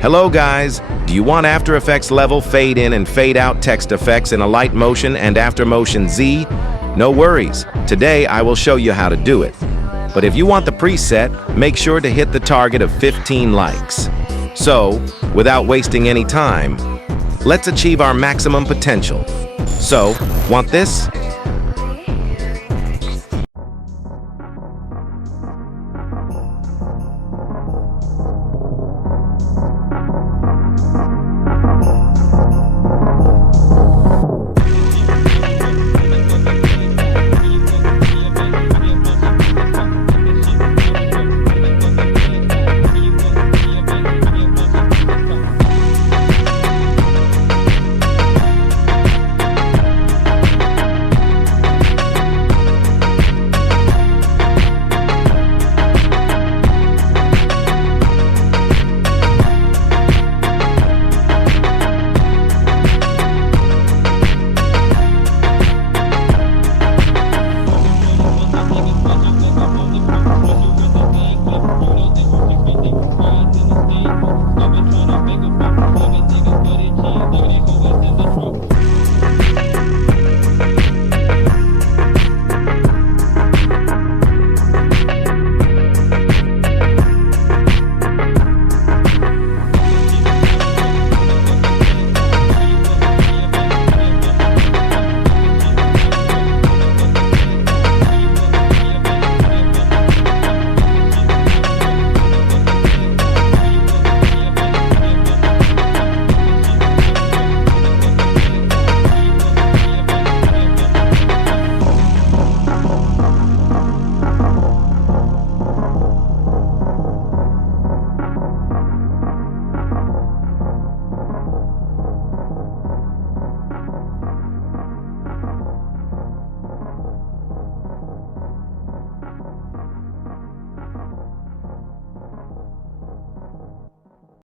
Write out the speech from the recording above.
Hello guys, do you want After Effects level fade in and fade out text effects in Alightmotion and Aftermotion Z? No worries, today I will show you how to do it. But if you want the preset, make sure to hit the target of 15 likes. So, without wasting any time, let's achieve our maximum potential. So, want this?